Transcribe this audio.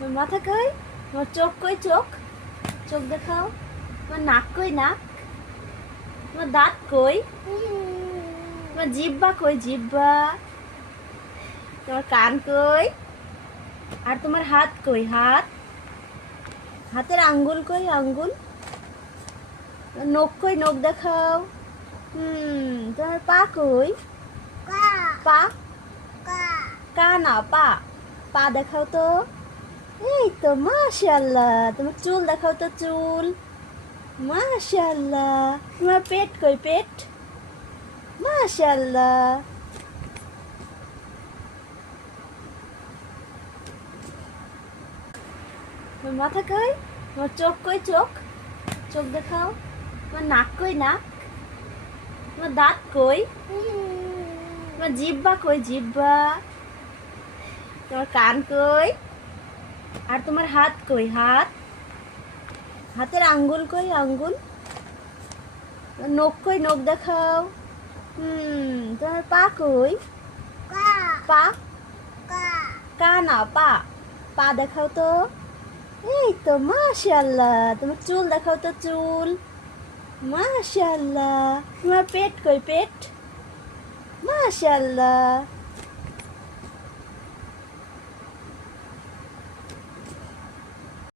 তোমার মাথা কই? তোমার চোখ কই? চোখ চোখ দেখাও। তোমার নাক কই? নাক। তোমার দাঁত কই? তোমার জিহ্বা কই? জিহ্বা। তোমার কান কই? আর তোমার হাত কই? হাত। হাতের আঙ্গুল কই? আঙ্গুল। নখ কই? নখ দেখাও। তোমার পা কই? পা। কা না, পা। পা দেখাও তো। এই তো, মাশাআল্লাহ। তোমার চুল দেখাও তো, চুল। মাশাআল্লাহ। তোমার পেট কই? পেট। মাশাআল্লাহ। তোমার মাথা কই? তোমার চোখ কই? চোখ চোখ দেখাও। তোমার নাক কই? নাক। তোমার দাঁত কই? তোমার জিহ্বা কই? জিহ্বা। তোমার কান কই? আর তোমার হাত কই? হাত। হাতের আঙ্গুল কই? আঙ্গুল। নখ কই? নখ দেখাও। তোমার পা কই? পা। কা না, পা। পা দেখাও তো। এই তো, মাশাআল্লাহ। তোমার চুল দেখাও তো, চুল। মাশাআল্লাহ। তোমার পেট কই? পেট। মাশাআল্লাহ।